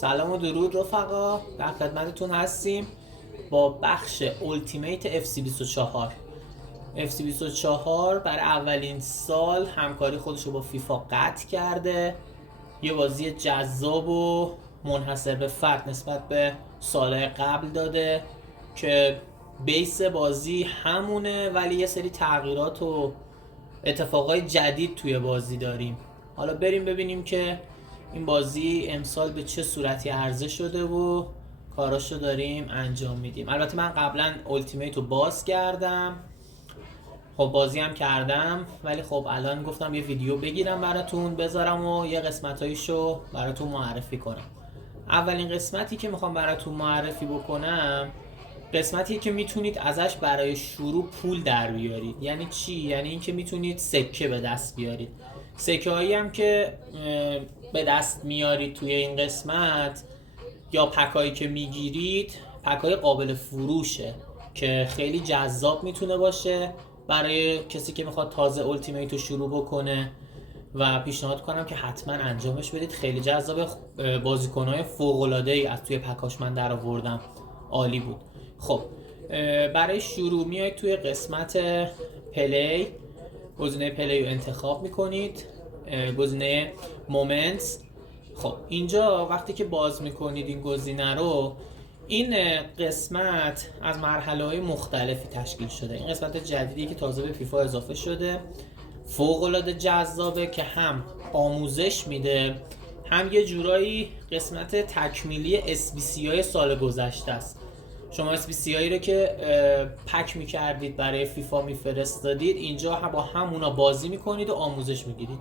سلام و درود رفقا، در خدمتتون هستیم با بخش التیمیت FC24. FC24 برای اولین سال همکاری خودش رو با فیفا قطع کرده. یه بازی جذاب و منحصر به فرد نسبت به سالهای قبل داده که بیس بازی همونه، ولی یه سری تغییرات و اتفاقای جدید توی بازی داریم. حالا بریم ببینیم که این بازی امسال به چه صورتی عرضه شده و کاراشو داریم انجام میدیم. البته من قبلا التیمیت رو باز کردم، خب بازی هم کردم، ولی خب الان گفتم یه ویدیو بگیرم براتون بذارم و یه قسمتایشو براتون معرفی کنم. اولین قسمتی که میخوام براتون معرفی بکنم قسمتیه که میتونید ازش برای شروع پول در بیارید. یعنی چی؟ یعنی اینکه میتونید سکه به دست بیارید. سکه هایی هم که به دست میارید توی این قسمت یا پکایی که میگیرید پکای قابل فروشه که خیلی جذاب میتونه باشه برای کسی که میخواد تازه التیمیت رو شروع بکنه و پیشنهاد کنم که حتما انجامش بدید. خیلی جذاب، بازیکن‌های فوق‌العاده‌ای از توی پکاش من در آوردم، عالی بود. خب برای شروع میایید توی قسمت پلی، گزینه پلی رو انتخاب میکنید، گزینه مومنتس. خب اینجا وقتی که باز میکنید این گزینه رو، این قسمت از مرحله‌های مختلفی تشکیل شده. این قسمت جدیدی که تازه به فیفا اضافه شده فوق‌العاده جذابه که هم آموزش میده، هم یه جورایی قسمت تکمیلی SBC های سال گذشته است. شما SBC هایی رو که پک میکردید برای فیفا میفرستادید، اینجا با همونا بازی میکنید و آموزش میگیرید،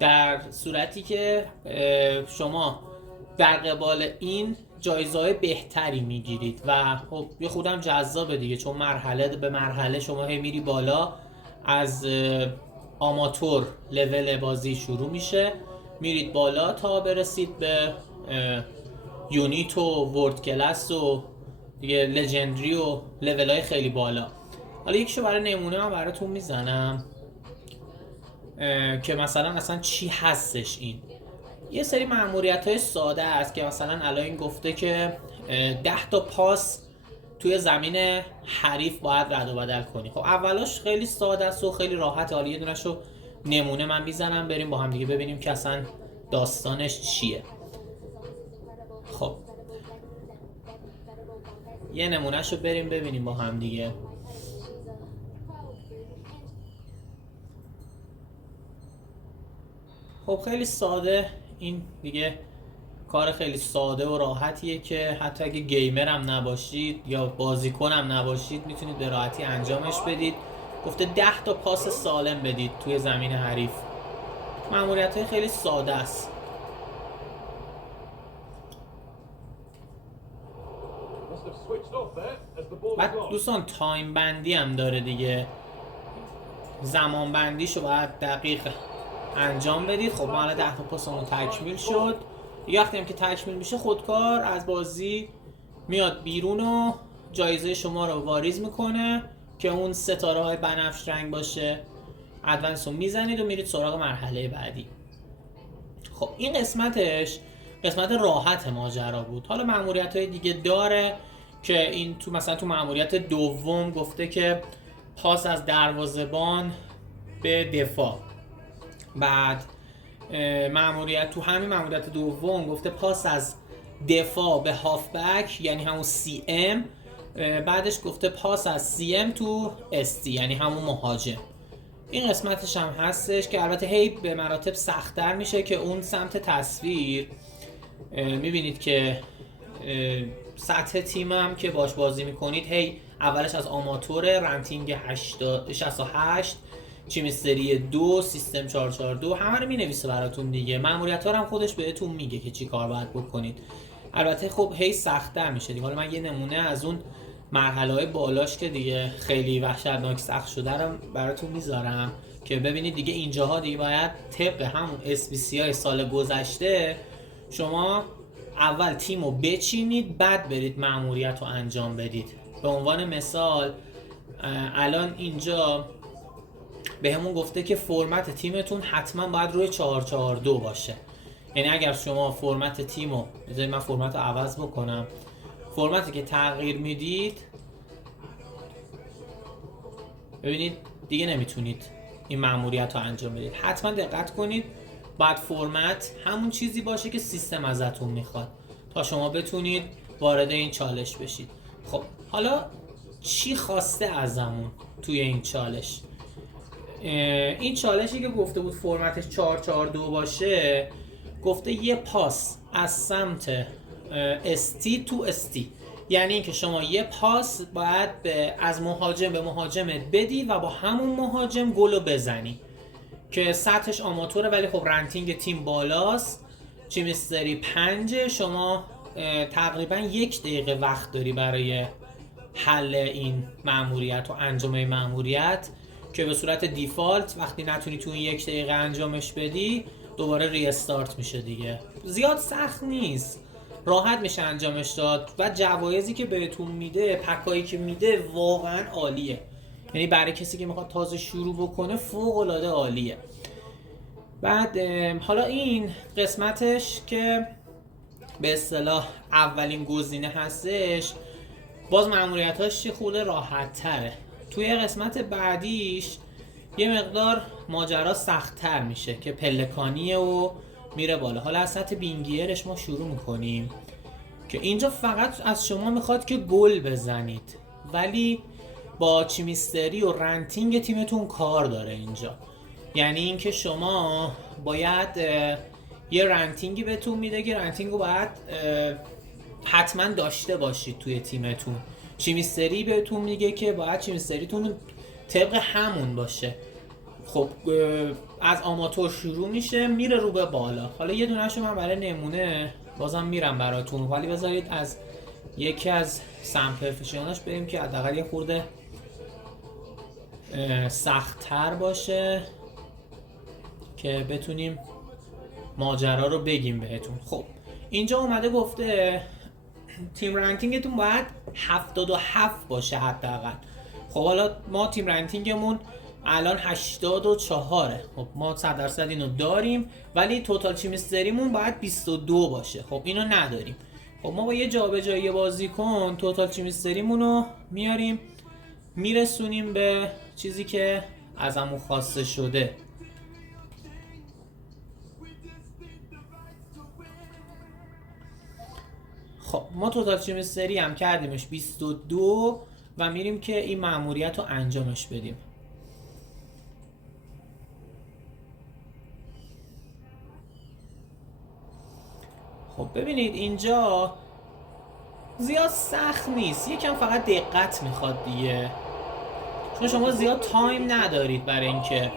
در صورتی که شما در قبال این جایزه های بهتری میگیرید و خب یه خودم جذابه دیگه، چون مرحله به مرحله شما هی میری بالا. از آماتور لول بازی شروع میشه، میرید بالا تا برسید به یونیت و ورد کلاس و دیگه لژندری و لول های خیلی بالا. حالا یکیشو برای نمونه من براتون میزنم که مثلا اصلا چی هستش. این یه سری مأموریت های ساده است که مثلا الان این گفته که 10 تا پاس توی زمین حریف باید رد و بدل کنی. خب اولاش خیلی ساده است و خیلی راحت. حالا یه دونهشو نمونه من میزنم، بریم با هم دیگه ببینیم که اصلا داستانش چیه. خب یه نمونهشو بریم ببینیم با هم دیگه. خب خیلی ساده، این دیگه کار خیلی ساده و راحتیه که حتی اگه گیمر هم نباشید یا بازیکن هم نباشید میتونید به راحتی انجامش بدید. گفته 10 تا پاس سالم بدید توی زمین حریف. مأموریت‌های خیلی ساده است. بعد دوستان تایم بندی هم داره دیگه، زمان بندیشو باید دقیق انجام بدید. خب ما الان 10 تا پاسمون تکمیل شد. یه وقتی هم که تکمیل میشه خودکار از بازی میاد بیرون و جایزه شما رو واریز میکنه که اون ستاره های بنفش رنگ باشه. ادوانس رو میزنید و میرید سراغ مرحله بعدی. خب این قسمتش قسمت راحت ماجرا بود. حالا مأموریت های دیگه داره که این تو مثلا تو مأموریت دوم گفته که پاس از دروازه‌بان به دفاع. بعد مأموریت تو همین مأموریت دوم گفته پاس از دفاع به هافبک، یعنی همون CM. بعدش گفته پاس از CM تو ST، یعنی همون مهاجم. این قسمتش هم هستش که البته هی به مراتب سخت‌تر میشه که اون سمت تصویر میبینید که سطح تیمم که باش بازی میکنید هی اولش از آماتور، رنتینگ 68، چیمستری 2، سیستم 442، همه رو مینویسه براتون دیگه. مأموریت‌ها هم خودش بهتون میگه که چی کار باید بکنید. البته خب هی سخت‌تر میشه دیگه. حالا من یه نمونه از اون مرحله‌های بالاش که دیگه خیلی وحشتناک سخت شده رو براتون میذارم که ببینید دیگه. اینجاها دیگه باید طبق همون SBC های سال گذشته شما اول تیم رو بچینید، بعد برید مأموریت رو انجام بدید. به عنوان مثال الان اینجا به همون گفته که فرمت تیمتون حتما باید روی 442 باشه. یعنی اگر شما فرمت تیمو، بذارید من فرمت رو عوض بکنم، فرمتی که تغییر میدید ببینید دیگه نمیتونید این مأموریت رو انجام بدید. حتما دقت کنید بعد فرمت همون چیزی باشه که سیستم ازتون میخواد تا شما بتونید وارد این چالش بشید. خب حالا چی خواسته ازمون توی این چالش؟ این چالشی که گفته بود فرمتش 442 باشه، گفته یه پاس از سمت ST تو ST، یعنی اینکه شما یه پاس باید از مهاجم به مهاجمت بدی و با همون مهاجم گلو بزنی که سطحش آماتوره ولی خب رنتینگ تیم بالاست. چیمیستری 5، شما تقریبا 1 دقیقه وقت داری برای حل این مأموریت و انجام این مأموریت که به صورت دیفالت وقتی نتونی تو این 1 دقیقه انجامش بدی دوباره ریستارت میشه دیگه. زیاد سخت نیست، راحت میشه انجامش داد و جوایزی که بهتون میده، پکایی که میده واقعا عالیه، یعنی برای کسی که میخواد تازه شروع بکنه فوق العاده عالیه. بعد حالا این قسمتش که به اصطلاح اولین گزینه هستش، باز مأموریتاش خورده راحت تره. توی قسمت بعدیش یه مقدار ماجرا سخت تر میشه که پلکانیه و میره بالا. حالا از سطح بینگیرش ما شروع میکنیم که اینجا فقط از شما میخواد که گل بزنید، ولی با چیمیستری و رنتینگ تیمتون کار داره اینجا. یعنی اینکه شما باید یه رنتینگی بهتون میده که رنتینگ رو باید حتما داشته باشید توی تیمتون. چیمیستری بهتون میگه که باید چیمیستریتون طبق همون باشه. خب از آماتور شروع میشه میره رو به بالا. حالا یه دونه‌شو من برای نمونه بازم میرم براتون، ولی بذارید از یکی از سمپلیفیکیشناش بریم که حداقل یه خورده سخت‌تر باشه که بتونیم ماجرا رو بگیم بهتون. خب اینجا اومده گفته تیم رنکینگتون باید 77 باشه حداقل. خب حالا ما تیم رنکینگمون الان 84. خب ما 100% اینو داریم، ولی توتال چیمیستریمون باید 22 باشه. خب اینو نداریم. خب ما با یه جابجایی بازیکن توتال چیمیستریمون رو میاریم میرسونیم به چیزی که ازمون خواسته شده. خب ما توتال چیمیستری هم کردیمش 22 و میریم که این مأموریت رو انجامش بدیم. خب ببینید اینجا زیاد سخت نیست، یکم فقط دقت میخواد دیگه، چون شما زیاد تایم ندارید برای اینکه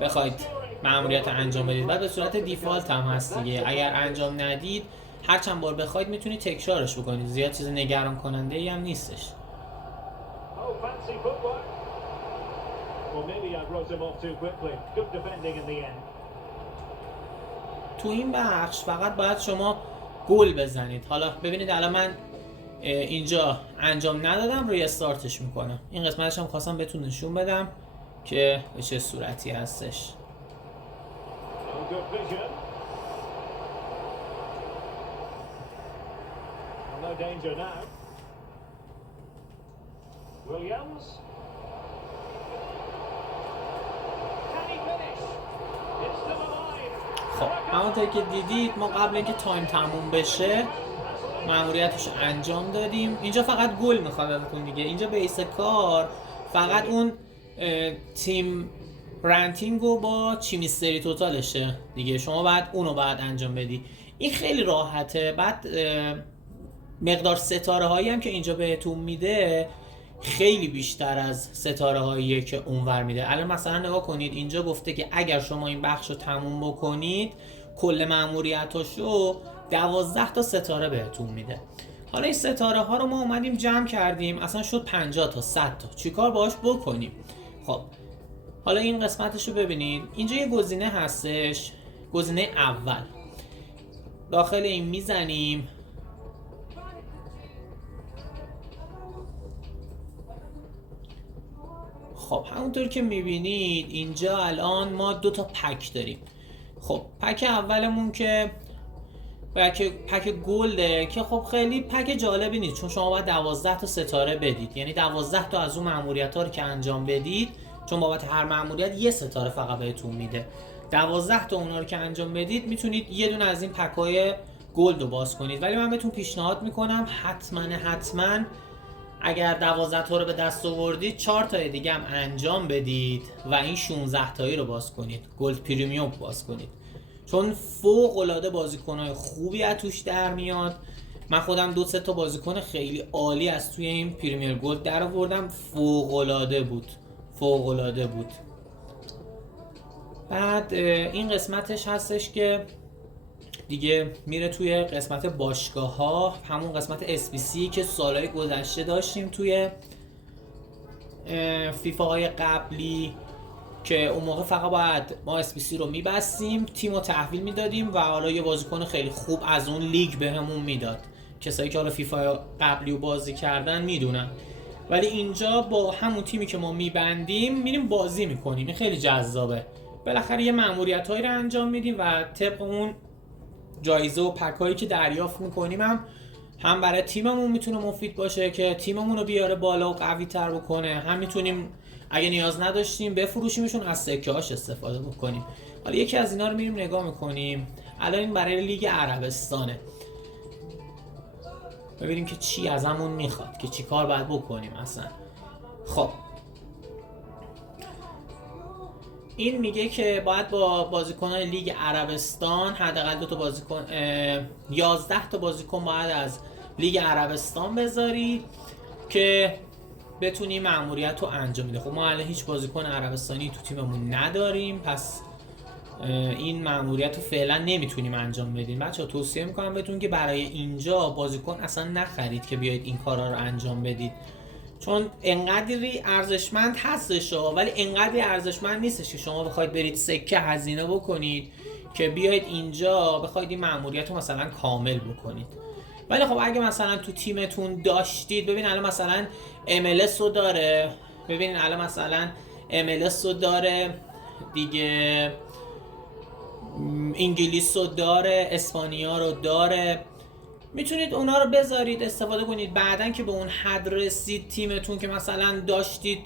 بخواید مأموریت انجام بدید. بعد به صورت دیفالت هم هست دیگه، اگر انجام ندید هر چند بار بخواید میتونید تکرارش بکنید، زیاد چیز نگران کننده ای هم نیستش. تو این بخش فقط باید شما گل بزنید. حالا ببینید الان من اینجا انجام ندادم، روی استارتش میکنم. این قسمتش هم خواستم بهتون نشون بدم که به چه صورتی هستش. خب همونطور که دیدید ما قبل اینکه تایم تموم بشه مأموریتش انجام دادیم. اینجا فقط گل میخواد ازتون دیگه. اینجا بیس کار فقط اون تیم رنتینگو با چیمیستری توتالشه دیگه، شما بعد اونو بعد انجام بدی. این خیلی راحته. بعد مقدار ستاره هایی هم که اینجا بهتون میده خیلی بیشتر از ستاره هاییه که اونور میده. الان مثلا نگاه کنید اینجا گفته که اگر شما این بخش رو تموم بکنید کل مأموریتاشو 12 تا ستاره بهتون میده. حالا این ستاره ها رو ما اومدیم جمع کردیم اصلا شد 50 تا 100 تا، چیکار باهاش بکنیم؟ خب حالا این قسمتش رو ببینید. اینجا یه گزینه هستش، گزینه اول، داخل این میزنیم. خب همونطور که میبینید اینجا الان ما 2 تا پک داریم. خب پک اولمون که پک گلده که خب خیلی پک جالبی نیست، چون شما باید 12 تا ستاره بدید، یعنی 12 تا از اون مأموریت‌ها رو که انجام بدید، چون بابت هر مأموریت یه ستاره فقط بهتون میده، 12 تا اونا رو که انجام بدید میتونید یه دونه از این پک‌های گلد رو باز کنید. ولی من بهتون پیشنهاد میکنم حتما اگر 12 تا رو به دست آوردید 4 تا دیگه هم انجام بدید و این 16 تایی رو باز کنید، گلد پریمیوم باز کنید، چون فوق العاده بازیکن‌های خوبی از توش در میاد. من خودم 2-3 تا بازیکن خیلی عالی از توی این پریمیر گلد در آوردم، فوق العاده بود. بعد این قسمتش هستش که دیگه میره توی قسمت باشگاه ها، همون قسمت SBC که سالهای گذشته داشتیم توی فیفا های قبلی، که اون موقع فقط باید ما SBC رو میبستیم، تیم رو تحویل میدادیم و حالا یه بازیکن خیلی خوب از اون لیگ بهمون میداد. کسایی که حالا فیفا قبلی رو بازی کردن میدونن. ولی اینجا با همون تیمی که ما میبندیم میریم بازی میکنیم، این خیلی جذابه. بالاخره یه مأموریتایی رو انجام میدیم و طبق اون جایزه و پکایی که دریافت میکنیم هم برای تیممون میتونه مفید باشه که تیممون رو بیاره بالا و قوی تر بکنه، هم میتونیم اگه نیاز نداشتیم بفروشیمشون از سکه هاش استفاده بکنیم. حالا یکی از اینا رو میریم نگاه میکنیم. الان این برای لیگ عربستانه، ببینیم که چی ازمون میخواد، که چی کار باید بکنیم اصلا. خب این میگه که باید با بازیکنان لیگ عربستان حداقل 2 تا بازیکن 11 تا بازیکن باید از لیگ عربستان بذاری که بتونی مأموریت رو انجام میده. خب ما الان هیچ بازیکن عربستانی تو تیممون نداریم، پس این مأموریت رو فعلا نمیتونیم انجام بدیم. بچه‌ها توصیه میکنم بهتون که برای اینجا بازیکن اصلا نخرید که بیاید این کارا رو انجام بدید، چون انقدری ارزشمند هستش ولی انقدری ارزشمند نیستش که شما بخواید برید سکه هزینه بکنید که بیاید اینجا بخواید این مأموریت رو مثلا کامل بکنید. ولی خب اگه مثلا تو تیمتون داشتید، ببین الان مثلا MLS رو داره، ببینین الان مثلا MLS رو داره دیگه، انگلیس رو داره، اسپانیا رو داره، میتونید اونا رو بذارید استفاده کنید. بعدن که به اون حد رسید تیمتون که مثلا داشتید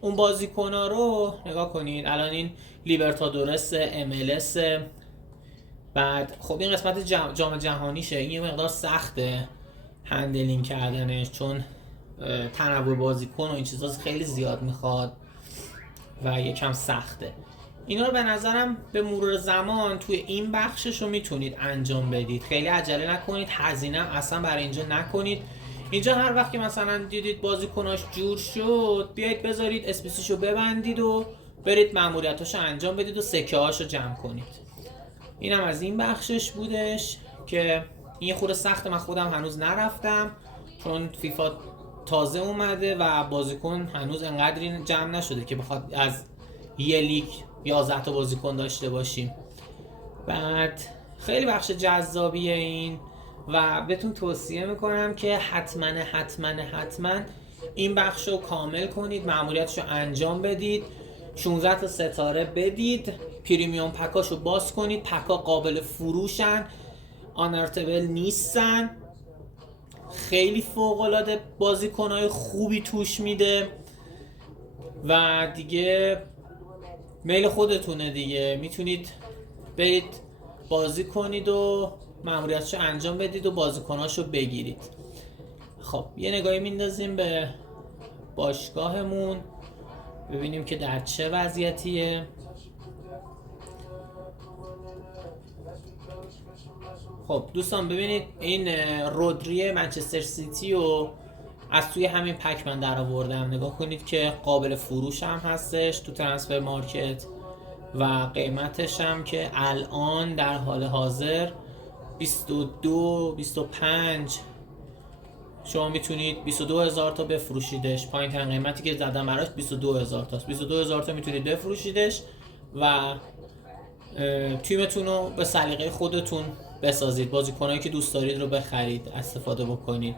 اون بازیکن‌ها رو نگاه کنید. الان این لیبرتادورس MLS، بعد خب این قسمت جام جهانیشه، این یه مقدار سخته هندلینگ کردنش، چون تنوع بازیکن و این چیزا خیلی زیاد میخواد و یکم سخته. اینا رو به نظرم به مرور زمان توی این بخشش رو میتونید انجام بدید، خیلی عجله نکنید، هزینه اصلا برای اینجا نکنید. اینجا هر وقت که مثلا دیدید بازیکناش جور شد بیایید بذارید اسپیسیشو ببندید و برید مأموریتاشو انجام بدید و سکه هاشو جمع کنید. اینم از این بخشش بودش که این خورده سخته، من خودم هنوز نرفتم چون فیفا تازه اومده و بازیکن هنوز انقدری جمع نشده که بخواد از یه لیگ 11 تا بازیکن داشته باشیم. بعد خیلی بخش جذابیه این و بهتون توصیه میکنم که حتما این بخش رو کامل کنید، مأموریتش رو انجام بدید، 16 تا ستاره بدید، پریمیوم پکاشو باز کنید. پکا قابل فروشن، آنرتبل نیستن، خیلی فوق‌العاده بازیکن‌های خوبی توش میده و دیگه میل خودتونه دیگه، میتونید برید بازی کنید و مأموریتشو انجام بدید و بازیکناشو بگیرید. خب یه نگاهی میندازیم به باشگاهمون ببینیم که در چه وضعیتیه. خب دوستان ببینید این رودری منچستر سیتی رو از توی همین پک من در آوردم، نگاه کنید که قابل فروش هم هستش تو ترانسفر مارکت و قیمتش هم که الان در حال حاضر 22-25 شما میتونید 22,000 تا بفروشیدش. پایین ترین قیمتی که زدم براش 22,000 تاست، 22,000 تا میتونید بفروشیدش و تیمتون رو به سلیقه خودتون بسازید، بازیکنایی که دوست دارید رو بخرید، استفاده بکنید.